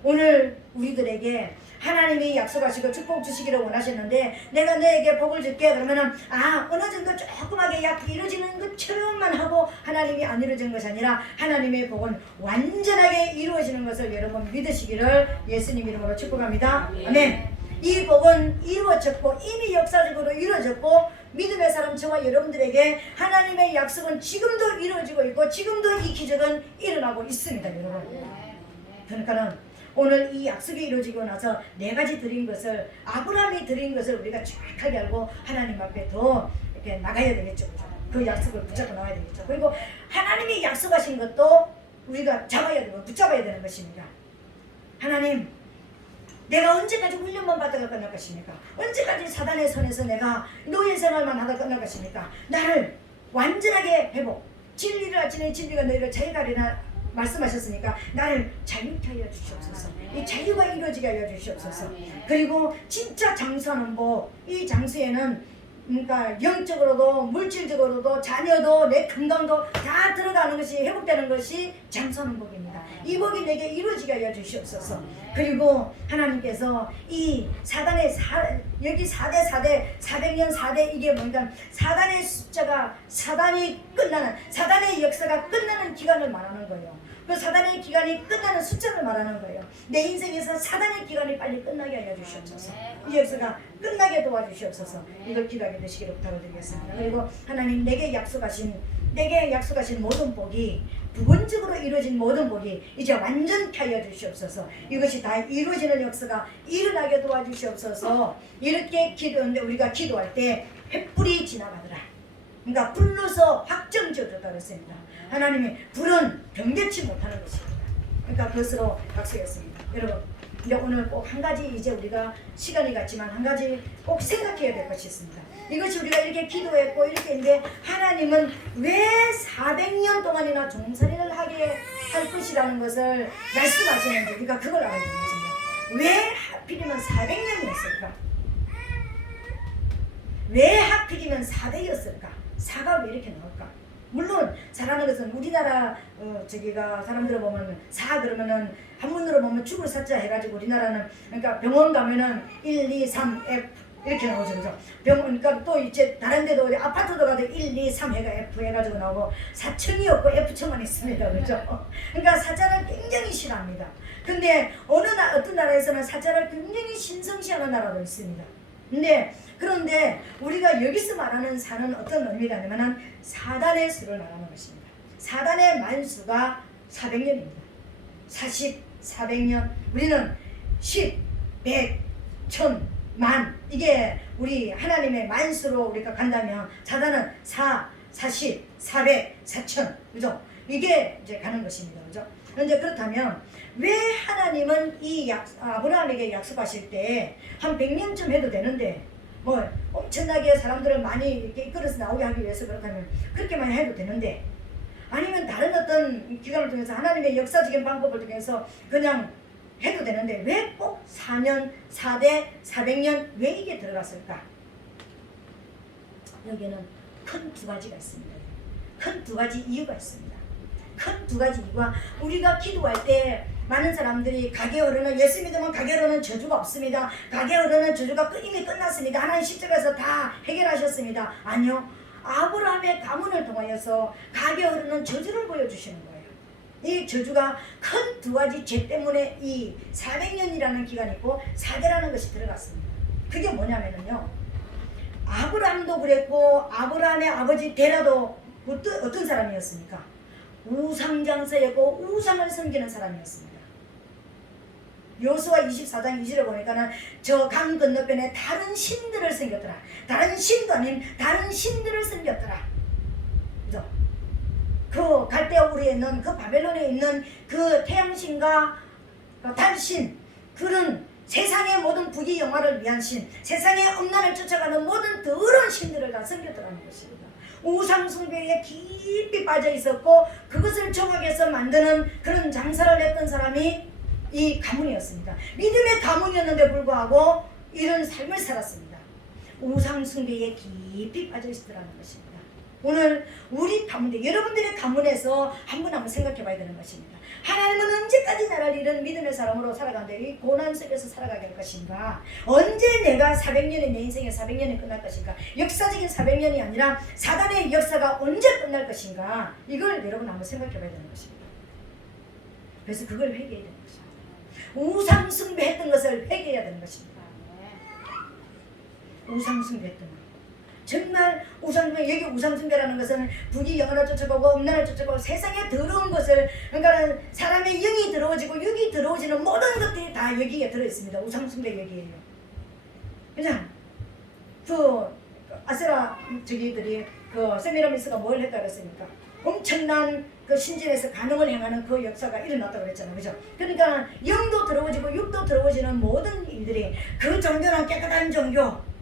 오늘 우리들에게 하나님이 약속하시고 축복 주시기를 원하셨는데 내가 너에게 복을 줄게 그러면은 어느 정도 조그맣게 이루어지는 것처럼만 하고 하나님이 안 이루어진 것이 아니라 하나님의 복은 완전하게 이루어지는 것을 여러분 믿으시기를 예수님 이름으로 축복합니다. 아멘. 이 복은 이루어졌고 이미 역사적으로 이루어졌고 믿음의 사람 저와 여러분들에게 하나님의 약속은 지금도 이루어지고 있고 지금도 이 기적은 일어나고 있습니다. 여러분. 그러니까는 오늘 이 약속이 이루어지고 나서 네 가지 드린 것을 아브라함이 드린 것을 우리가 정확하게 알고 하나님 앞에 더 이렇게 나가야 되겠죠. 그죠? 그 약속을 붙잡고 나가야 되겠죠. 그리고 하나님이 약속하신 것도 우리가 잡아야 되고 붙잡아야 되는 것입니다. 하나님, 내가 언제까지 훈련만 받다가 끝날 것입니까? 언제까지 사단의 손에서 내가 노예 생활만 하다 끝날 것입니까? 나를 완전하게 회복, 진리를 아치는 진리가 너희를 자유하리라 말씀하셨으니까 나를 자유케 하여 주시옵소서. 이 자유가 이루어지게 하여 주시옵소서. 그리고 진짜 장수하는 법, 이 장수에는 그러니까 영적으로도 물질적으로도 자녀도 내 건강도 다 들어가는 것이 회복되는 것이 장수하는 법입니다. 이 법이 내게 이루어지게 하여 주시옵소서. 그리고 하나님께서 이 사단의 여기 4대 400년 4대 이게 뭔가 사단의 숫자가 사단이 끝나는 사단의 역사가 끝나는 기간을 말하는 거예요. 그 사단의 기간이 끝나는 숫자를 말하는 거예요. 내 인생에서 사단의 기간이 빨리 끝나게 하여 주시옵소서. 이 역사가 끝나게 도와주시옵소서. 이걸 기도하게 되시기를 부탁드리겠습니다. 그리고 하나님 내게 약속하신 모든 복이 부분적으로 이루어진 모든 복이 이제 완전케 하여 주시옵소서. 이것이 다 이루어지는 역사가 일어나게 도와주시옵소서. 이렇게 기도하는데 우리가 기도할 때 횃불이 지나가더라. 그러니까 불로서 확정 지어줬다고 했습니다. 하나님이 불은 경계치 못하는 것입니다. 그러니까 그것으로 약속했습니다. 여러분 이제 오늘 꼭 한 가지 이제 우리가 시간이 갔지만 한 가지 꼭 생각해야 될 것이 있습니다. 이것이 우리가 이렇게 기도했고 이렇게 했는데 하나님은 왜 400년 동안이나 종살이를 하게 할 것이라는 것을 말씀하시는지 우리가 그걸 알아야 되는 것입니다. 왜 하필이면 400년이었을까? 왜 하필이면 400이었을까? 4가 왜 이렇게 나올까? 물론 잘하는 것은 우리나라 저기가 사람들을 보면 4 그러면은 한문으로 보면 죽을 사자 해가지고 우리나라는 그러니까 병원 가면은 1, 2, 3 F 이렇게 나오죠. 그죠? 병원 그러니까 또 이제 다른 데도 아파트도 가도 1, 2, 3 해가 F 해가지고 나오고 4층이 없고 F층만 있습니다. 그죠? 그러니까 사자를 굉장히 싫어합니다. 근데 어떤 나라에서는 사자를 굉장히 신성시하는 나라도 있습니다. 그런데 우리가 여기서 말하는 사는 어떤 의미가 있냐면 사단의 수를 말하는 것입니다. 사단의 만수가 400년입니다. 40, 400년 우리는 10, 100, 1000, 만 이게 우리 하나님의 만수로 우리가 간다면 사단은 4, 40, 400, 4000 그죠? 이게 이제 가는 것입니다. 그죠? 이제 그렇다면 왜 하나님은 이 아브라함에게 약속하실 때 한 100년쯤 해도 되는데 뭐 엄청나게 사람들을 많이 이렇게 이끌어서 나오게 하기 위해서 그렇다면 그렇게만 해도 되는데 아니면 다른 어떤 기간을 통해서 하나님의 역사적인 방법을 통해서 그냥 해도 되는데 왜 꼭 4년, 4대, 400년 왜 이게 들어갔을까? 여기는 큰 두 가지가 있습니다. 큰 두 가지 이유가 있습니다. 큰 두 가지 이유가 우리가 기도할 때 많은 사람들이 가게 어른은 예수 믿으면 가게 어른은 저주가 없습니다. 가게 어른은 저주가 이미 끝났습니다. 하나님 십자가에서 다 해결하셨습니다. 아니요. 아브라함의 가문을 통하여서 가게 어른은 저주를 보여주시는 거예요. 이 저주가 큰 두 가지 죄 때문에 이 400년이라는 기간이 있고 4대라는 것이 들어갔습니다. 그게 뭐냐면요. 아브라함도 그랬고 아브라함의 아버지 데라도 어떤 사람이었습니까? 우상장사였고 우상을 섬기는 사람이었습니다. 여호수아 24장 2절에 보니까는 저 강 건너편에 다른 신들을 섬겼더라. 다른 신도 아닌 다른 신들을 섬겼더라. 그죠? 그 갈대우리에 있는 그 바벨론에 있는 그 태양신과 달신 그런 세상의 모든 부귀 영화를 위한 신, 세상의 음란을 쫓아가는 모든 더러운 신들을 다 섬겼더라는 것입니다. 우상 숭배에 깊이 빠져 있었고 그것을 조각해서 만드는 그런 장사를 했던 사람이 이 가문이었습니다. 믿음의 가문이었는데 불구하고 이런 삶을 살았습니다. 우상 숭배에 깊이 빠져 있었더라는 것입니다. 오늘 우리 가문에 여러분들의 가문에서 한번 생각해 봐야 되는 것입니다. 하나님은 언제까지 나를 이런 믿음의 사람으로 살아가는데 이 고난 속에서 살아가게 할 것인가? 언제 내가 400년이 내 인생의 400년이 끝날 것인가? 역사적인 400년이 아니라 사단의 역사가 언제 끝날 것인가? 이걸 여러분 한번 생각해 봐야 되는 것입니다. 그래서 그걸 회개해야 되는 것입니다. 우상숭배했던 것을 회개해야 되는 것입니다. 우상숭배했던 것. 정말 우상숭배, 여기 우상숭배라는 것은 부귀 영화를 쫓아가고 음란을 쫓아가고 세상에 더러운 것을, 그러니까 사람의 영이 더러워지고 육이 더러워지는 모든 것들이 다 여기에 들어있습니다. 우상숭배 여기에요. 그냥 그 아세라 저기들이 그 세미라미스가 뭘 했다 그랬습니까? 엄청난 그 신전에서 간음을 행하는 그 역사가 일어났다고 그랬잖아요. 그죠? 그러니까 영도 더러워지고 육도 더러워지는 모든 일들이, 그 종교는 깨끗한 종교.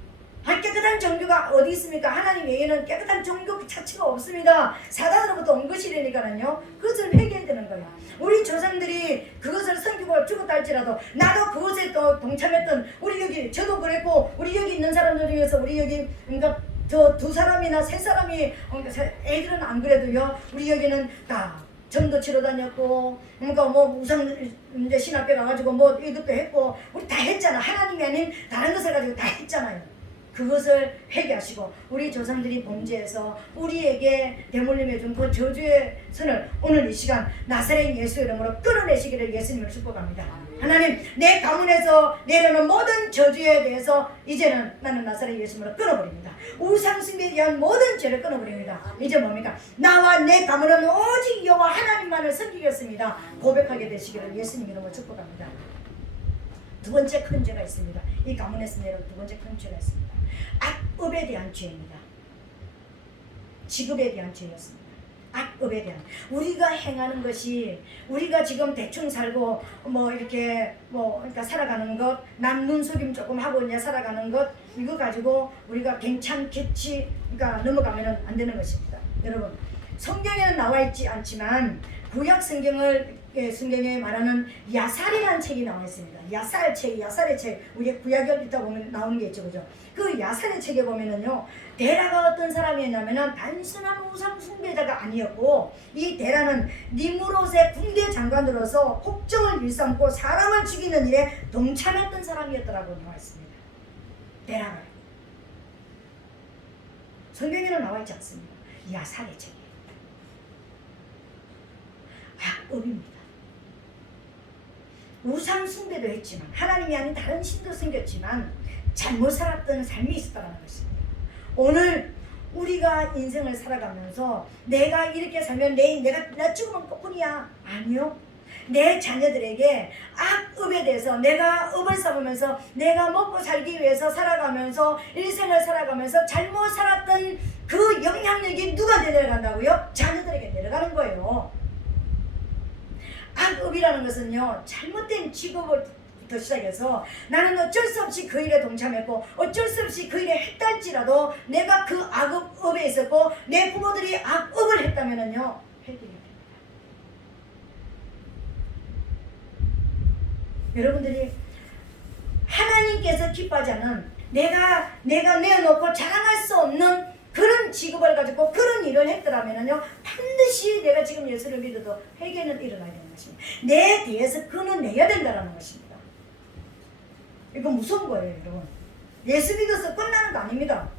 깨끗한 종교가 어디 있습니까? 하나님 외에는 깨끗한 종교 그 자체가 없습니다. 사단으로부터 온 것이라니까요. 그것을 회개해야 되는 거예요. 우리 조상들이 그것을 섬기고 죽었다 할지라도 나도 그것에 또 동참했던, 우리 여기 저도 그랬고, 우리 여기 있는 사람들 중에서 우리 여기 그러니까 저 2사람이나 3사람이, 애들은 안 그래도요, 우리 여기는 다 점도 치러 다녔고, 그러니까 뭐 우상 이제 신 앞에 가가지고 뭐 이것도 했고, 우리 다 했잖아. 하나님이 아닌 다른 것을 가지고 다 했잖아요. 그것을 회개하시고 우리 조상들이 범죄해서 우리에게 대물림해 준 그 저주의 선을 오늘 이 시간 나사렛 예수 이름으로 끊어내시기를 예수님을 축복합니다. 하나님, 내 가문에서 내려오는 모든 저주에 대해서 이제는 나는 나사렛 예수님으로 끊어버립니다. 우상숭배에 대한 모든 죄를 끊어버립니다. 이제 뭡니까? 나와 내 가문은 오직 여호와 하나님만을 섬기겠습니다. 고백하게 되시기를 예수님 이름으로 축복합니다. 두 번째 큰 죄가 있습니다. 이 가문에서 내려온 두 번째 큰 죄가 있습니다. 악업에 대한 죄입니다. 직업에 대한 죄였습니다. 악업에 대한, 우리가 행하는 것이, 우리가 지금 대충 살고 뭐 이렇게 뭐 그러니까 살아가는 것, 남 눈속임 조금 하고 이제 살아가는 것, 이거 가지고 우리가 괜찮겠지 그러니까 넘어가면 안 되는 것입니다. 여러분, 성경에는 나와 있지 않지만 구약 성경에 말하는 야살이라는 책이 나와 있습니다. 야살의 책, 우리 구약을 읽다 보면 나오는 게 있죠, 그죠? 그 야살의 책에 보면은요, 데라가 어떤 사람이었냐면은 단순한 우상 숭배자가 아니었고, 이 데라는 니무롯의 군대 장관으로서 혹정을 일삼고 사람을 죽이는 일에 동참했던 사람이었더라고 나와 있습니다. 데라가 성경에는 나와 있지 않습니다. 야살의 책이 악업입니다. 우상 숭배도 했지만, 하나님이 아닌 다른 신도 섬겼지만 잘못 살았던 삶이 있었다는 것입니다. 오늘 우리가 인생을 살아가면서 내가 이렇게 살면 내가 죽으면 끝뿐이야. 아니요. 내 자녀들에게 악업에 대해서 내가 업을 삼으면서 내가 먹고 살기 위해서 살아가면서 일생을 살아가면서 잘못 살았던 그 영향력이 누가 내려간다고요? 자녀들에게 내려가는 거예요. 악업이라는 것은요, 잘못된 직업부터 시작해서 나는 어쩔 수 없이 그 일에 동참했고 어쩔 수 없이 그 일에 했다 할지라도 내가 그 악업에 있었고 내 부모들이 악업을 했다면은요, 회개해야 됩니다. 여러분들이 하나님께서 기뻐하지 않는, 내가 내어놓고 자랑할 수 없는 그런 직업을 가지고 그런 일을 했더라면요, 반드시 내가 지금 예수를 믿어도 회개는 일어나야 되는 것입니다. 내 뒤에서 끊어내야 된다는 것입니다. 이거 무서운 거예요, 여러분. 예수 믿어서 끝나는 거 아닙니다.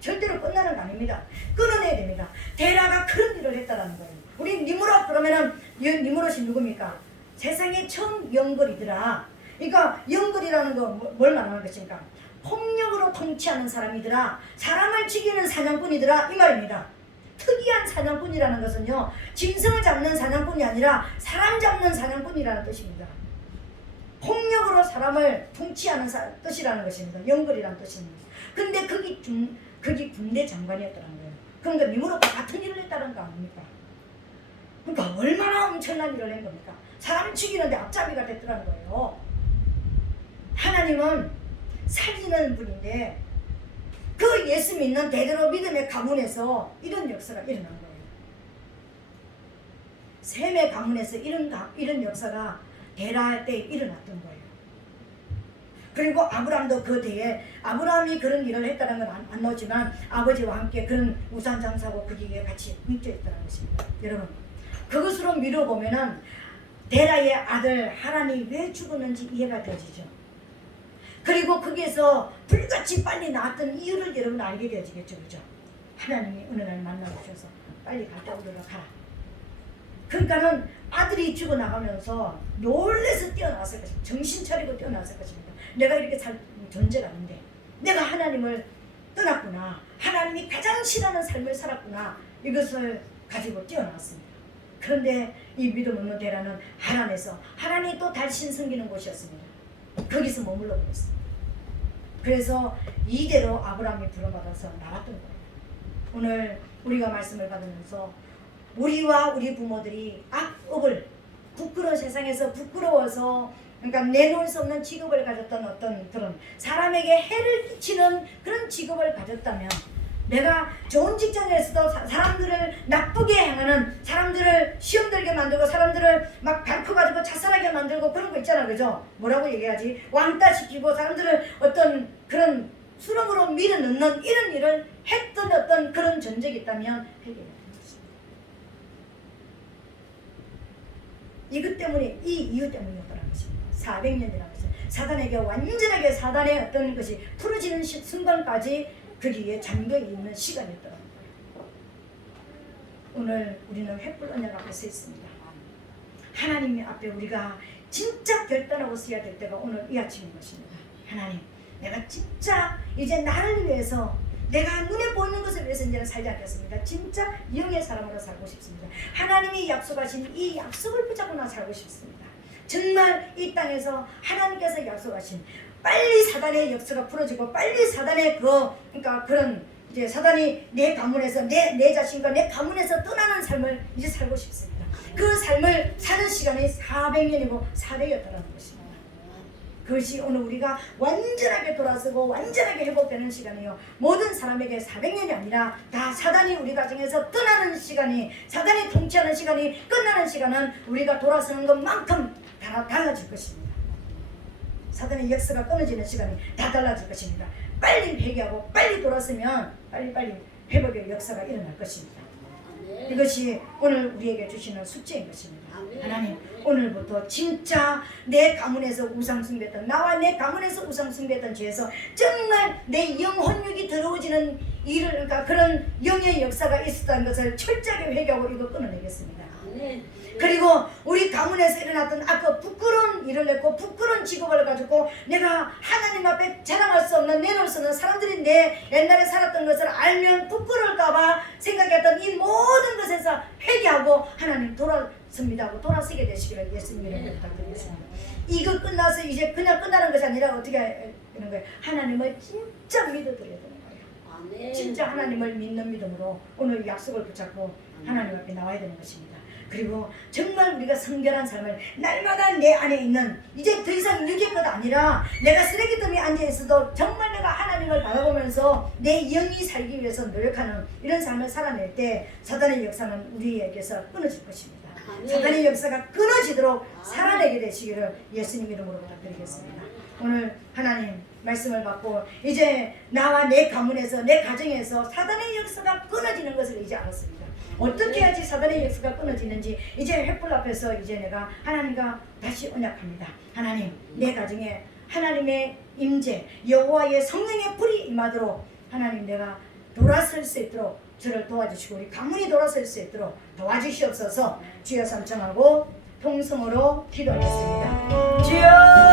절대로 끝나는 거 아닙니다. 끊어내야 됩니다. 데라가 그런 일을 했다는 거예요. 우리 니무롯 그러면은 니무롯이 누굽니까? 세상에 처음 영벌이더라. 그러니까 영벌이라는 거 뭘 말하는 것입니까? 폭력으로 통치하는 사람이더라. 사람을 죽이는 사냥꾼이더라. 이 말입니다. 특이한 사냥꾼이라는 것은요, 짐승을 잡는 사냥꾼이 아니라 사람 잡는 사냥꾼이라는 뜻입니다. 폭력으로 사람을 통치하는 뜻이라는 것입니다. 영벌이라는 뜻입니다. 근데 거기 군대 장관이었다는 거예요. 그러니까 니무롯과 같은 일을 했다는 거 아닙니까? 그러니까 얼마나 엄청난 일을 한 겁니까? 사람 죽이는데 앞잡이가 됐더라는 거예요. 하나님은 살리는 분인데 그 예수 믿는 대대로 믿음의 가문에서 이런 역사가 일어난 거예요. 셈의 가문에서 이런 역사가 데라 때 일어났던 거예요. 그리고 아브라함도 그 뒤에 아브라함이 그런 일을 했다는 건 안 나오지만 아버지와 함께 그런 우상 장사하고 거기에 같이 뭉쳐 있다는 것입니다. 여러분 그것으로 미뤄보면은 데라의 아들 하란이 왜 죽었는지 이해가 되어지죠. 그리고 거기에서 불같이 빨리 나왔던 이유를 여러분 알게 되어지겠죠. 그죠? 하나님이 어느 날 만나주셔서 빨리 갔다 오도록 하라. 그러니까는 아들이 죽어나가면서 놀래서 뛰어나왔을 것입니다. 정신 차리고 뛰어나왔을 것입니다. 내가 이렇게 살 존재가 아닌데 내가 하나님을 떠났구나. 하나님이 가장 싫어하는 삶을 살았구나. 이것을 가지고 뛰어나왔습니다. 그런데 이 믿음 없는 데라는 하란에서 하란이 또 달신 섬기는 곳이었습니다. 거기서 머물러 버렸습니다. 그래서 이대로 아브라함이 부름받아서 나왔던 거예요. 오늘 우리가 말씀을 받으면서 우리와 우리 부모들이 악업을 부끄러운 세상에서 부끄러워서 그러니까 내놓을 수 없는 직업을 가졌던 어떤 그런 사람에게 해를 끼치는 그런 직업을 가졌다면 내가 좋은 직장에서도 사람들을 나쁘게 행하는 사람들을 시험 들게 만들고 사람들을 막 밝혀가지고 자살하게 만들고 그런 거 있잖아. 그죠? 뭐라고 얘기하지? 왕따시키고 사람들을 어떤 그런 수렁으로 밀어넣는 이런 일을 했던 어떤 그런 전적이 있다면 해결해야 됩니다. 이것 때문에 이 이유 때문이었다는 것입니다. 400년이라는 것은 사단에게 완전하게 사단의 어떤 것이 풀어지는 순간까지 거기에 잠겨있는 시간이었다는 거예요. 오늘 우리는 횃불 언약 앞에 서 있습니다. 하나님 앞에 우리가 진짜 결단하고 서야 될 때가 오늘 이 아침인 것입니다. 하나님 내가 진짜 이제 나를 위해서 내가 눈에 보이는 것을 위해서 이제는 살지 않겠습니다. 진짜 영의 사람으로 살고 싶습니다. 하나님이 약속하신 이 약속을 붙잡고 나 살고 싶습니다. 정말 이 땅에서 하나님께서 약속하신 빨리 사단의 역사가 풀어지고 빨리 사단의 그러니까 그런 이제 사단이 내 가문에서 내 자신과 내 가문에서 떠나는 삶을 이제 살고 싶습니다. 그 삶을 사는 시간이 400년이고 400이었다는 것입니다. 그것이 오늘 우리가 완전하게 돌아서고 완전하게 회복되는 시간이요. 모든 사람에게 400년이 아니라 다 사단이 우리 가정에서 떠나는 시간이 사단이 통치하는 시간이 끝나는 시간은 우리가 돌아서는 것만큼 다 달라질 것입니다. 사단의 역사가 끊어지는 시간이 다 달라질 것입니다. 빨리 회개하고 빨리 돌아서면 빨리 회복의 역사가 일어날 것입니다. 이것이 오늘 우리에게 주시는 숙제인 것입니다. 하나님 오늘부터 진짜 내 가문에서 우상숭배했던 나와 내 가문에서 우상숭배했던 죄에서 정말 내 영혼육이 더러워지는 일을 그러니까 그런 영의 역사가 있었다는 것을 철저하게 회개하고 이거 끊어내겠습니다. 그리고 우리 가문에서 일어났던 아까 부끄러운 일을 냈고 부끄러운 직업을 가지고 내가 하나님 앞에 자랑할 수 없는 내놓을 수 없는 사람들이 내 옛날에 살았던 것을 알면 부끄러울까봐 생각했던 이 모든 것에서 회개하고 하나님 돌아섭니다 하고 돌아서게 되시기를 예수님 이름으로 부탁드리겠습니다. 이거 끝나서 이제 그냥 끝나는 것이 아니라 어떻게 하는 거예요? 하나님을 진짜 믿어드려야 되는 거예요. 진짜 하나님을 믿는 믿음으로 오늘 약속을 붙잡고 하나님 앞에 나와야 되는 것입니다. 그리고 정말 우리가 성결한 삶을 날마다 내 안에 있는 이제 더 이상 육의 것 아니라 내가 쓰레기통에 앉아있어도 정말 내가 하나님을 바라보면서 내 영이 살기 위해서 노력하는 이런 삶을 살아낼 때 사단의 역사는 우리에게서 끊어질 것입니다. 사단의 역사가 끊어지도록 살아내게 되시기를 예수님 이름으로 부탁드리겠습니다. 오늘 하나님 말씀을 받고 이제 나와 내 가문에서 내 가정에서 사단의 역사가 끊어지는 것을 이제 알았습니다. 어떻게 해야지 사단의 역사가 끊어지는지 이제 횃불 앞에서 이제 내가 하나님과 다시 언약합니다. 하나님 내 가정에 하나님의 임재 여호와의 성령의 불이 임하도록 하나님 내가 돌아설 수 있도록 저를 도와주시고 우리 가문이 돌아설 수 있도록 도와주시옵소서. 주여 삼청하고 통성으로 기도하겠습니다. 주여